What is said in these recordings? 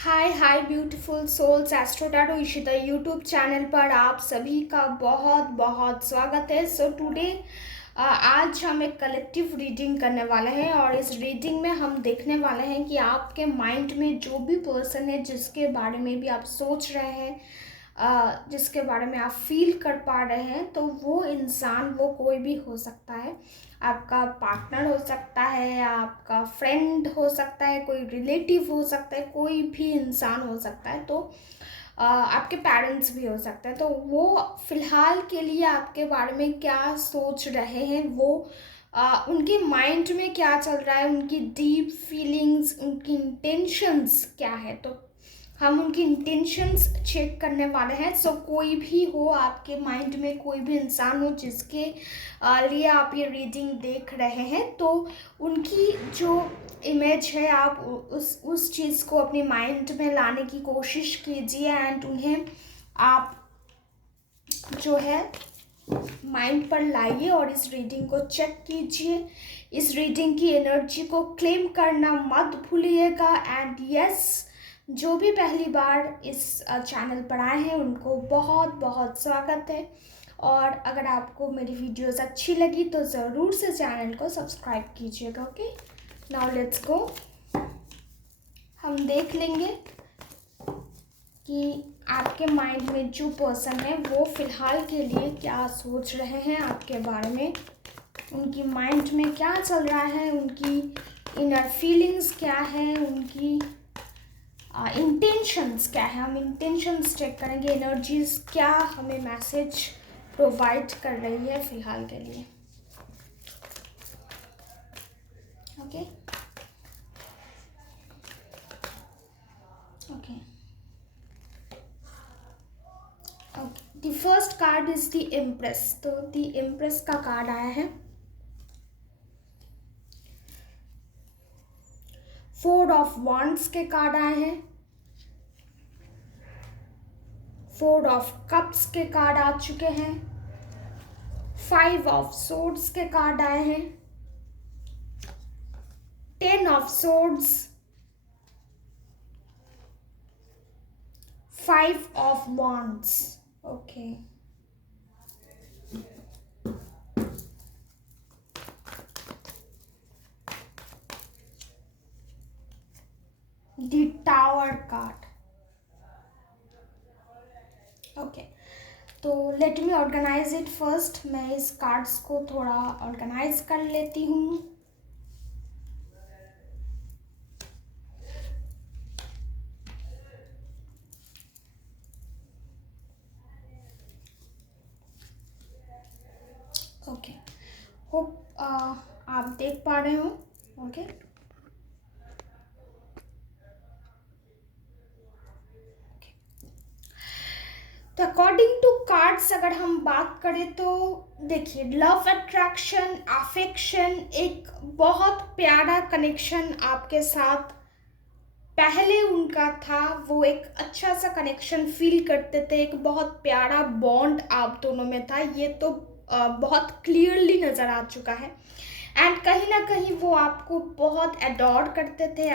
हाय hi beautiful souls astro tarot Ishita YouTube channel पर आप सभी का बहुत बहुत स्वागत है। सो टुडे आज हम एक कलेक्टिव रीडिंग करने वाले हैं और इस रीडिंग में हम देखने वाले हैं कि आपके माइंड में जो भी पर्सन है जिसके बारे में भी आप सोच रहे हैं, जिसके बारे में आप फील कर पा रहे हैं, तो वो इंसान वो कोई भी हो सकता है। आपका पार्टनर हो सकता है, आपका फ्रेंड हो सकता है, कोई रिलेटिव हो सकता है, कोई भी इंसान हो सकता है, तो आपके पेरेंट्स भी हो सकते हैं। तो वो फिलहाल के लिए आपके बारे में क्या सोच रहे हैं, वो उनके माइंड में क्या चल रहा है, उनकी डीप फीलिंग्स, उनकी इंटेंशंस क्या है, तो हम उनकी इंटेंशंस चेक करने वाले हैं। सो कोई भी हो, आपके माइंड में कोई भी इंसान हो जिसके लिए आप ये रीडिंग देख रहे हैं, तो उनकी जो इमेज है आप उस चीज़ को अपने माइंड में लाने की कोशिश कीजिए एंड उन्हें आप जो है माइंड पर लाइए और इस रीडिंग को चेक कीजिए। इस रीडिंग की एनर्जी को क्लेम करना मत भूलिएगा। एंड यस, जो भी पहली बार इस चैनल पर आए हैं उनको बहुत बहुत स्वागत है। और अगर आपको मेरी वीडियोस अच्छी लगी तो ज़रूर से चैनल को सब्सक्राइब कीजिएगा। Okay, now let's go. हम देख लेंगे कि आपके माइंड में जो पर्सन है वो फ़िलहाल के लिए क्या सोच रहे हैं आपके बारे में, उनकी माइंड में क्या चल रहा है, उनकी इनर फीलिंग्स क्या है, उनकी इंटेंशंस क्या है। हम इंटेंशंस चेक करेंगे, एनर्जीज क्या हमें मैसेज प्रोवाइड कर रही है फ़िलहाल के लिए। Okay okay okay, the first card is the impress. तो द इम्प्रेस का कार्ड आया है। 4 ऑफ वांड्स के कार्ड आए हैं, 4 ऑफ कप्स के कार्ड आ चुके हैं, 5 ऑफ सोर्ड्स के कार्ड आए हैं, 10 of swords, 5 of wands. Okay, the tower card. Okay, तो let me organise it first. मैं इस कार्ड्स को थोड़ा ऑर्गेनाइज कर लेती हूँ। ओके, होप आप देख पा रहे हो। ओके, तो अकॉर्डिंग टू कार्ड्स अगर हम बात करें तो देखिए, लव, अट्रैक्शन, अफेक्शन, एक बहुत प्यारा कनेक्शन आपके साथ पहले उनका था। वो एक अच्छा सा कनेक्शन फील करते थे, एक बहुत प्यारा बॉन्ड आप दोनों में था। ये तो बहुत क्लियरली नज़र आ चुका है। एंड कहीं ना कहीं वो आपको बहुत एडोर करते थे,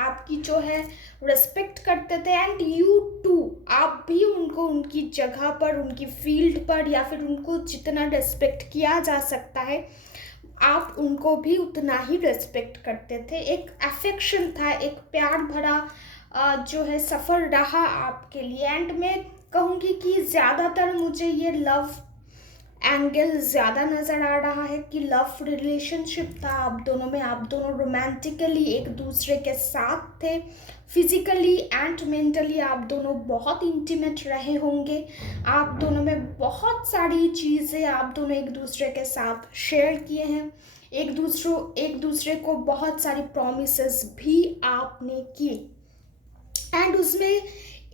आपकी जो है रिस्पेक्ट करते थे। एंड यू टू, आप भी उनको उनकी जगह पर, उनकी फील्ड पर, या फिर उनको जितना रिस्पेक्ट किया जा सकता है आप उनको भी उतना ही रिस्पेक्ट करते थे। एक अफेक्शन था, एक प्यार भरा जो है सफ़र रहा आपके लिए। एंड मैं कहूँगी कि ज़्यादातर मुझे ये लव एंगल ज़्यादा नज़र आ रहा है कि लव रिलेशनशिप था आप दोनों में। आप दोनों रोमांटिकली एक दूसरे के साथ थे, फिजिकली एंड मेंटली आप दोनों बहुत इंटीमेट रहे होंगे। आप दोनों में बहुत सारी चीज़ें आप दोनों एक दूसरे के साथ शेयर किए हैं, एक दूसरे को बहुत सारी प्रॉमिसेस भी आपने किए। एंड उसमें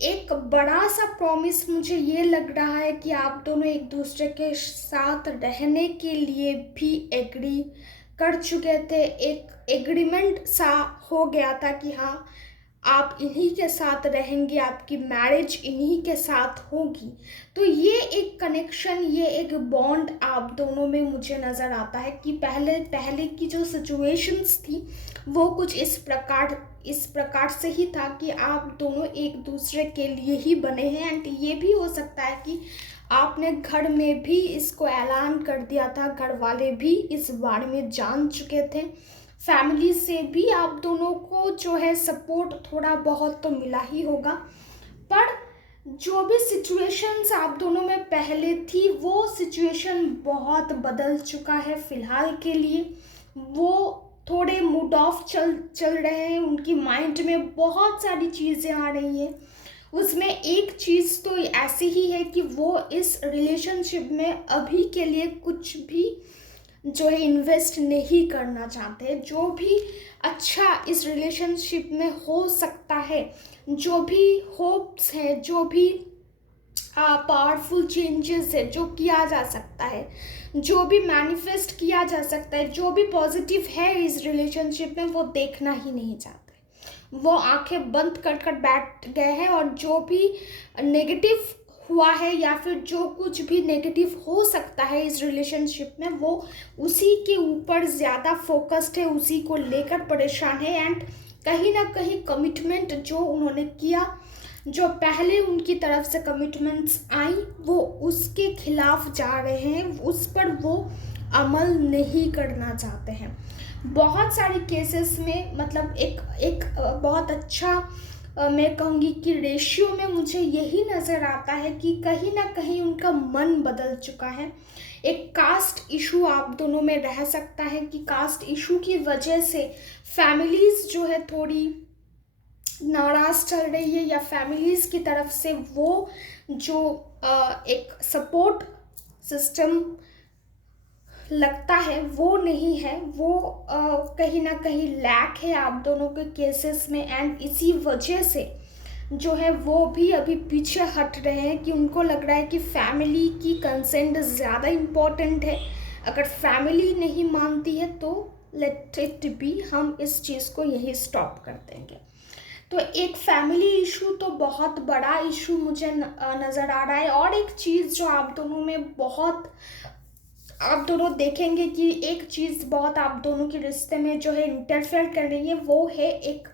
एक बड़ा सा प्रॉमिस मुझे ये लग रहा है कि आप दोनों एक दूसरे के साथ रहने के लिए भी एग्री कर चुके थे। एक एग्रीमेंट सा हो गया था कि हाँ, आप इन्हीं के साथ रहेंगे, आपकी मैरिज इन्हीं के साथ होगी। तो ये एक कनेक्शन, ये एक बॉन्ड आप दोनों में मुझे नज़र आता है कि पहले की जो सिचुएशंस थी वो कुछ इस प्रकार से ही था कि आप दोनों एक दूसरे के लिए ही बने हैं। एंड ये भी हो सकता है कि आपने घर में भी इसको ऐलान कर दिया था, घर वाले भी इस बारे में जान चुके थे, फैमिली से भी आप दोनों को जो है सपोर्ट थोड़ा बहुत तो मिला ही होगा। पर जो भी सिचुएशंस आप दोनों में पहले थी वो सिचुएशन बहुत बदल चुका है फ़िलहाल के लिए। वो थोड़े मूड ऑफ चल रहे हैं, उनकी माइंड में बहुत सारी चीज़ें आ रही हैं। उसमें एक चीज़ तो ऐसी ही है कि वो इस रिलेशनशिप में अभी के लिए कुछ भी जो है इन्वेस्ट नहीं करना चाहते। जो भी अच्छा इस रिलेशनशिप में हो सकता है, जो भी होप्स है, जो भी पावरफुल चेंजेस है जो किया जा सकता है, जो भी मैनिफेस्ट किया जा सकता है, जो भी पॉजिटिव है इस रिलेशनशिप में, वो देखना ही नहीं चाहते। वो आंखें बंद कर कर बैठ गए हैं और जो भी नेगेटिव हुआ है या फिर जो कुछ भी नेगेटिव हो सकता है इस रिलेशनशिप में, वो उसी के ऊपर ज़्यादा फोकस्ड है, उसी को लेकर परेशान है। एंड कहीं ना कहीं कमिटमेंट जो उन्होंने किया, जो पहले उनकी तरफ से कमिटमेंट्स आई, वो उसके खिलाफ जा रहे हैं, उस पर वो अमल नहीं करना चाहते हैं। बहुत सारे केसेस में मतलब एक बहुत अच्छा मैं कहूँगी कि रेशियो में मुझे यही नज़र आता है कि कहीं ना कहीं उनका मन बदल चुका है। एक कास्ट इशू आप दोनों में रह सकता है कि कास्ट इशू की वजह से फैमिलीज़ जो है थोड़ी नाराज़ चल रही है, या फैमिलीज़ की तरफ से वो जो एक सपोर्ट सिस्टम लगता है वो नहीं है, वो कहीं ना कहीं लैक है आप दोनों के केसेस में। एंड इसी वजह से जो है वो भी अभी पीछे हट रहे हैं कि उनको लग रहा है कि फैमिली की कंसेंट ज़्यादा इम्पोर्टेंट है। अगर फैमिली नहीं मानती है तो लेट इट बी, हम इस चीज़ को यही स्टॉप कर देंगे। तो एक फैमिली इशू तो बहुत बड़ा इशू मुझे नज़र आ रहा है। और एक चीज़ जो आप दोनों में बहुत, आप दोनों देखेंगे कि एक चीज़ बहुत आप दोनों के रिश्ते में जो है इंटरफेयर कर रही है, वो है एक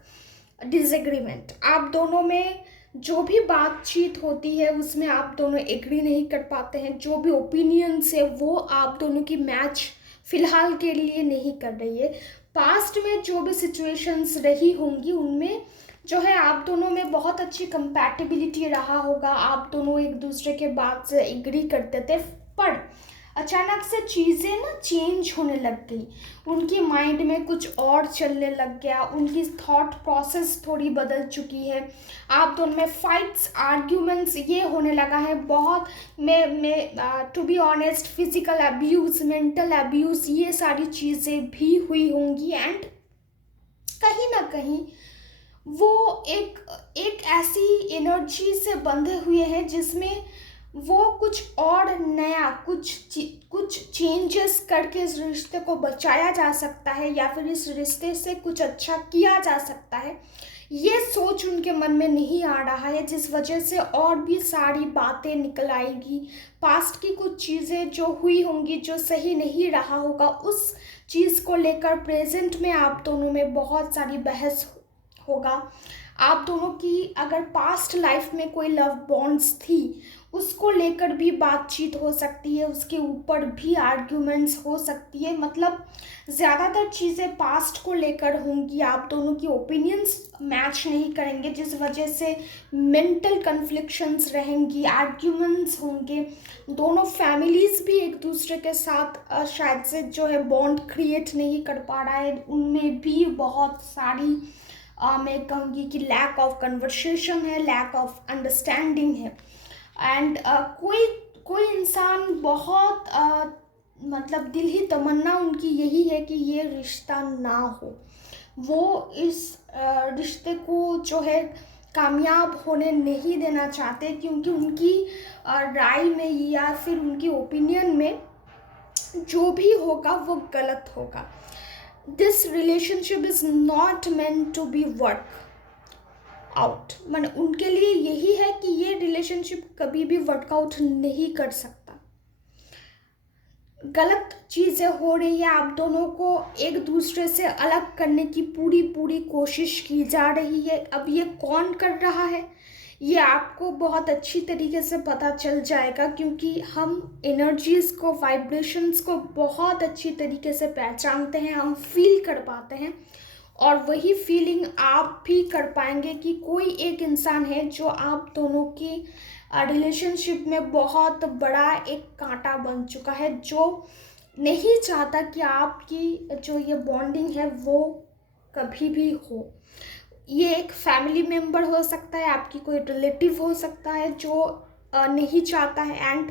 डिसएग्रीमेंट। आप दोनों में जो भी बातचीत होती है उसमें आप दोनों एग्री नहीं कर पाते हैं। जो भी ओपिनियंस है वो आप दोनों की मैच फ़िलहाल के लिए नहीं कर रही है। पास्ट में जो भी सिचुएशंस रही होंगी उनमें जो है आप दोनों में बहुत अच्छी कंपैटिबिलिटी रहा होगा, आप दोनों एक दूसरे के बात से एग्री करते थे। पर अचानक से चीज़ें ना चेंज होने लग गई, उनकी माइंड में कुछ और चलने लग गया, उनकी थॉट प्रोसेस थोड़ी बदल चुकी है। आप दोनों में फाइट्स, आर्ग्यूमेंट्स ये होने लगा है बहुत। मैं to be honest, physical abuse, mental abuse, ये सारी चीज़ें भी हुई होंगी। एंड कहीं ना कहीं वो एक ऐसी एनर्जी से बंधे हुए हैं जिसमें वो कुछ और नया, कुछ चेंजेस करके इस रिश्ते को बचाया जा सकता है, या फिर इस रिश्ते से कुछ अच्छा किया जा सकता है, ये सोच उनके मन में नहीं आ रहा है। जिस वजह से और भी सारी बातें निकल आएगी, पास्ट की कुछ चीज़ें जो हुई होंगी, जो सही नहीं रहा होगा, उस चीज़ को लेकर प्रेजेंट में आप दोनों में बहुत सारी बहस होगा। आप दोनों की अगर पास्ट लाइफ में कोई लव बॉन्ड्स थी, उसको लेकर भी बातचीत हो सकती है, उसके ऊपर भी आर्ग्यूमेंट्स हो सकती है। मतलब ज़्यादातर चीज़ें पास्ट को लेकर होंगी, आप दोनों की ओपिनियंस मैच नहीं करेंगे, जिस वजह से मेंटल कन्फ्लिक्शंस रहेंगी, आर्ग्यूमेंट्स होंगे। दोनों फैमिलीज़ भी एक दूसरे के साथ शायद से जो है बॉन्ड क्रिएट नहीं कर पा रहा है, उनमें भी बहुत सारी मैं कहूँगी कि लैक ऑफ कन्वर्सेशन है, लैक ऑफ अंडरस्टैंडिंग है। एंड कोई इंसान बहुत मतलब दिल ही तमन्ना उनकी यही है कि ये रिश्ता ना हो। वो इस रिश्ते को जो है कामयाब होने नहीं देना चाहते, क्योंकि उनकी राय में या फिर उनकी ओपिनियन में जो भी होगा वो गलत होगा। This relationship is not meant to be work out. मैंने उनके लिए यही है कि ये रिलेशनशिप कभी भी वर्कआउट नहीं कर सकता। गलत चीज़ें हो रही है, आप दोनों को एक दूसरे से अलग करने की पूरी पूरी कोशिश की जा रही है। अब ये कौन कर रहा है ये आपको बहुत अच्छी तरीके से पता चल जाएगा, क्योंकि हम एनर्जीज़ को, वाइब्रेशंस को बहुत अच्छी तरीके से पहचानते हैं, हम फील कर पाते हैं। और वही फीलिंग आप भी कर पाएंगे कि कोई एक इंसान है जो आप दोनों की रिलेशनशिप में बहुत बड़ा एक कांटा बन चुका है, जो नहीं चाहता कि आपकी जो ये बॉन्डिंग है वो कभी भी हो। ये एक फैमिली मेम्बर हो सकता है, आपकी कोई रिलेटिव हो सकता है जो नहीं चाहता है। एंड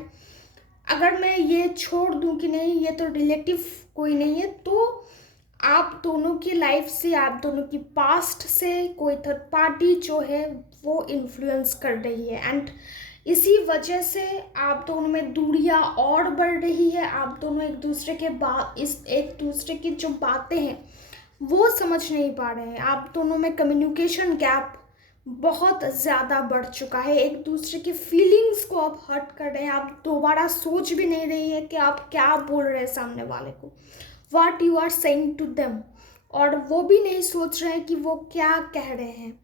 अगर मैं ये छोड़ दूं कि नहीं ये तो रिलेटिव कोई नहीं है, तो आप दोनों की लाइफ से, आप दोनों की पास्ट से कोई थर्ड पार्टी जो है वो इन्फ्लुएंस कर रही है। एंड इसी वजह से आप दोनों में दूरियां और बढ़ रही है। आप दोनों एक दूसरे के एक दूसरे की जो बातें हैं वो समझ नहीं पा रहे हैं। आप दोनों में कम्युनिकेशन गैप बहुत ज़्यादा बढ़ चुका है। एक दूसरे की फीलिंग्स को आप हर्ट कर रहे हैं। आप दोबारा सोच भी नहीं रही है कि आप क्या बोल रहे हैं सामने वाले को, what you are saying to them. और वो भी नहीं सोच रहे हैं कि वो क्या कह रहे हैं,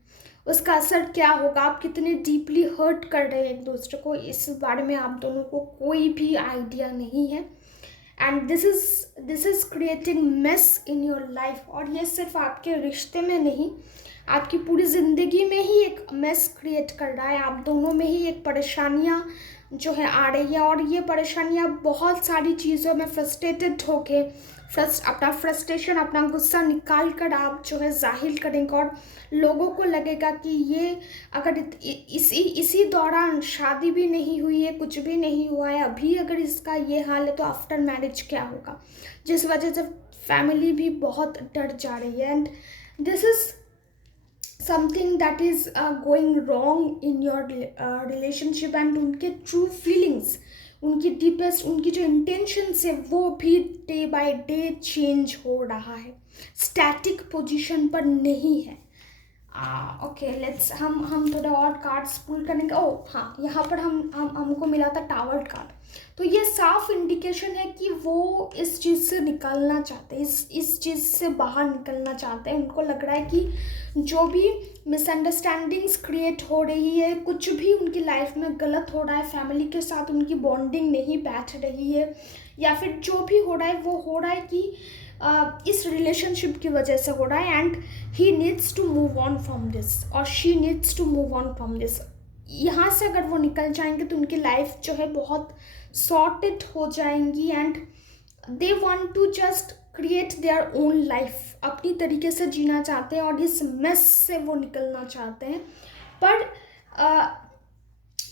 उसका असर क्या होगा, आप कितने डीपली हर्ट कर रहे हैं एक दूसरे को, इस बारे में आप दोनों को कोई भी आइडिया नहीं है। And this is creating mess in your life. और ये सिर्फ आपके रिश्ते में नहीं, आपकी पूरी ज़िंदगी में ही एक मेस क्रिएट कर रहा है। आप दोनों में ही एक परेशानियाँ जो है आ रही है, और ये परेशानियाँ बहुत सारी चीज़ों में फ्रस्ट्रेटेड होके अपना फ्रस्ट्रेशन, अपना गुस्सा निकाल कर आप जो है जाहिर करेंगे। और लोगों को लगेगा कि ये अगर इसी दौरान शादी भी नहीं हुई है, कुछ भी नहीं हुआ है, अभी अगर इसका ये हाल है तो आफ्टर मैरिज क्या होगा, जिस वजह से फैमिली भी बहुत डर जा रही है। And this is something that is going wrong in your relationship. And उनके ट्रू फीलिंग्स, उनकी डीपेस्ट, उनकी जो इंटेंशंस है वो भी डे बाय डे चेंज हो रहा है, स्टैटिक पोजीशन पर नहीं है। ओके लेट्स हम थोड़ा और कार्ड्स पुल करेंगे। ओह हाँ, यहाँ पर हमको मिला था टावर कार्ड। तो ये साफ इंडिकेशन है कि वो इस चीज़ से निकलना चाहते हैं, इस चीज़ से बाहर निकलना चाहते हैं। उनको लग रहा है कि जो भी मिसअंडरस्टैंडिंग्स क्रिएट हो रही है, कुछ भी उनकी लाइफ में गलत हो रहा है, फैमिली के साथ उनकी बॉन्डिंग नहीं बैठ रही है, या फिर जो भी हो रहा है वो हो रहा है कि इस रिलेशनशिप की वजह से हो रहा है। And he needs to move on from this, और she needs to move on from this. यहाँ से अगर वो निकल जाएंगे तो उनकी लाइफ जो है बहुत सॉर्टेड हो जाएंगी। And they want to just create their own life, अपनी तरीके से जीना चाहते हैं और इस मेस से वो निकलना चाहते हैं। पर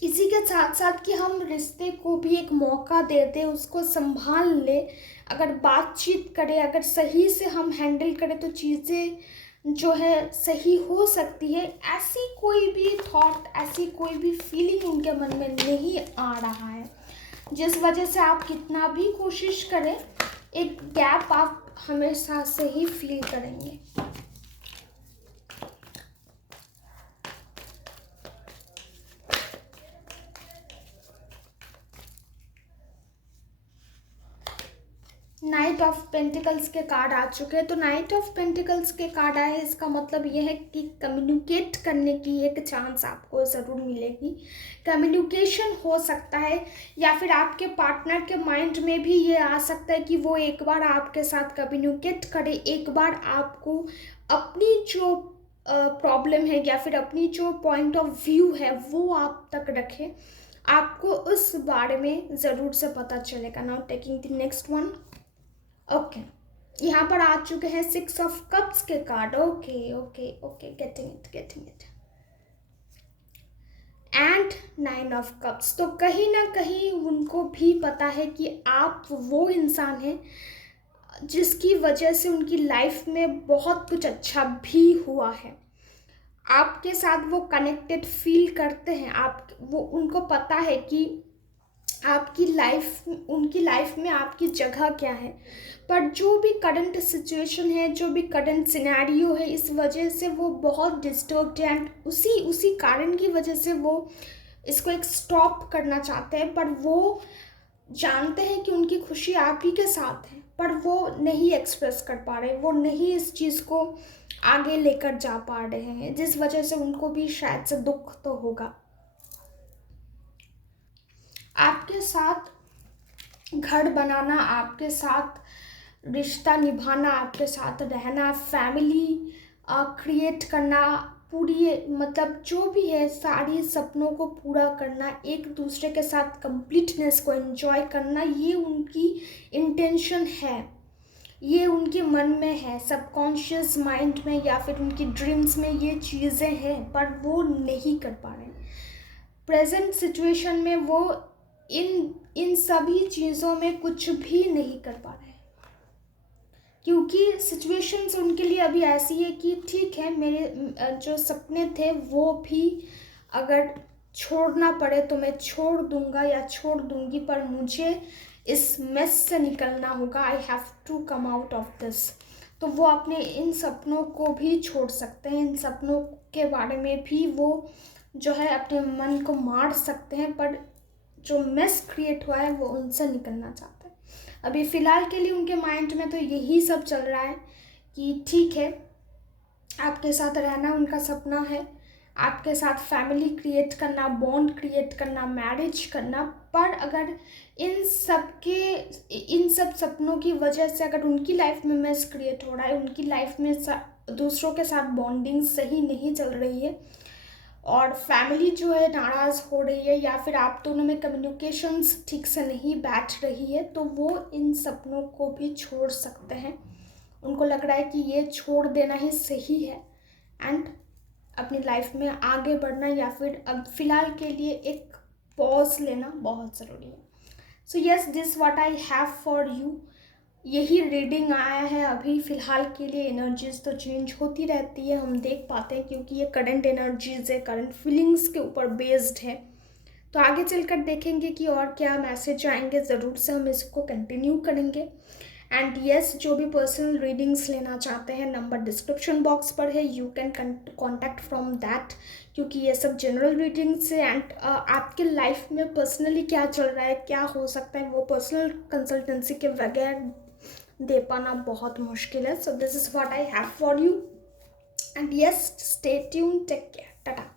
इसी के साथ साथ कि हम रिश्ते को भी एक मौका दे दें, उसको संभाल ले, अगर बातचीत करें, अगर सही से हम हैंडल करें तो चीज़ें जो है सही हो सकती है। ऐसी कोई भी थॉट, ऐसी कोई भी फीलिंग उनके मन में नहीं आ रहा है, जिस वजह से आप कितना भी कोशिश करें एक गैप आप हमेशा से ही फील करेंगे। नाइट ऑफ पेंटिकल्स के कार्ड आ चुके हैं। तो नाइट ऑफ पेंटिकल्स के कार्ड आए, इसका मतलब ये है कि कम्युनिकेट करने की एक चांस आपको ज़रूर मिलेगी। कम्युनिकेशन हो सकता है, या फिर आपके पार्टनर के माइंड में भी ये आ सकता है कि वो एक बार आपके साथ कम्युनिकेट करे, एक बार आपको अपनी जो प्रॉब्लम है या फिर अपनी जो पॉइंट ऑफ व्यू है वो आप तक रखें। आपको उस बारे में ज़रूर से पता चलेगा। Now taking the next one. Okay, यहाँ पर आ चुके हैं 6 ऑफ कप्स के card. Okay okay okay, getting it and 9 of cups. तो कहीं ना कहीं उनको भी पता है कि आप वो इंसान हैं जिसकी वजह से उनकी लाइफ में बहुत कुछ अच्छा भी हुआ है। आपके साथ वो कनेक्टेड फील करते हैं, वो उनको पता है कि उनकी लाइफ में आपकी जगह क्या है। पर जो भी करंट सिचुएशन है, जो भी करंट सिनेरियो है, इस वजह से वो बहुत डिस्टर्ब्ड है। एंड उसी कारण की वजह से वो इसको एक स्टॉप करना चाहते हैं। पर वो जानते हैं कि उनकी खुशी आप ही के साथ है, पर वो नहीं एक्सप्रेस कर पा रहे, वो नहीं इस चीज़ को आगे लेकर जा पा रहे हैं, जिस वजह से उनको भी शायद से दुख तो होगा। आपके साथ घर बनाना, आपके साथ रिश्ता निभाना, आपके साथ रहना, फैमिली क्रिएट करना, पूरी मतलब जो भी है सारी सपनों को पूरा करना, एक दूसरे के साथ कंप्लीटनेस को एंजॉय करना, ये उनकी इंटेंशन है, ये उनके मन में है, सबकॉन्शियस माइंड में या फिर उनकी ड्रीम्स में ये चीज़ें हैं, पर वो नहीं कर पा रहे। प्रेजेंट सिचुएशन में वो इन इन सभी चीज़ों में कुछ भी नहीं कर पा रहे, क्योंकि सिचुएशंस उनके लिए अभी ऐसी है कि ठीक है, मेरे जो सपने थे वो भी अगर छोड़ना पड़े तो मैं छोड़ दूंगा या छोड़ दूंगी, पर मुझे इस मेस से निकलना होगा, I have to come out of this. तो वो अपने इन सपनों को भी छोड़ सकते हैं, इन सपनों के बारे में भी वो जो है अपने मन को मार सकते हैं, पर जो मेस क्रिएट हुआ है वो उनसे निकलना चाहते हैं। अभी फ़िलहाल के लिए उनके माइंड में तो यही सब चल रहा है कि ठीक है, आपके साथ रहना उनका सपना है, आपके साथ फैमिली क्रिएट करना, बॉन्ड क्रिएट करना, मैरिज करना, पर अगर इन सब सपनों की वजह से अगर उनकी लाइफ में मेस क्रिएट हो रहा है, उनकी लाइफ में दूसरों के साथ बॉन्डिंग सही नहीं चल रही है और फैमिली जो है नाराज़ हो रही है, या फिर आप दोनों में कम्युनिकेशंस ठीक से नहीं बैठ रही है, तो वो इन सपनों को भी छोड़ सकते हैं। उनको लग रहा है कि ये छोड़ देना ही सही है एंड अपनी लाइफ में आगे बढ़ना, या फिर अब फ़िलहाल के लिए एक पॉज लेना बहुत ज़रूरी है। So yes, this what I have for you. यही रीडिंग आया है अभी फ़िलहाल के लिए। एनर्जीज़ तो चेंज होती रहती है, हम देख पाते हैं, क्योंकि ये करंट एनर्जीज़ है, करंट फीलिंग्स के ऊपर बेस्ड है। तो आगे चलकर देखेंगे कि और क्या मैसेज आएंगे, ज़रूर से हम इसको कंटिन्यू करेंगे। एंड येस, जो भी पर्सनल रीडिंग्स लेना चाहते हैं, नंबर डिस्क्रिप्शन बॉक्स पर है, you can contact from that, क्योंकि ये सब जनरल रीडिंग्स है एंड आपके लाइफ में पर्सनली क्या चल रहा है, क्या हो सकता है, वो पर्सनल कंसल्टेंसी के बगैर दे पाना बहुत मुश्किल है। So this is what I have for you and yes, stay tune, take care, Tata.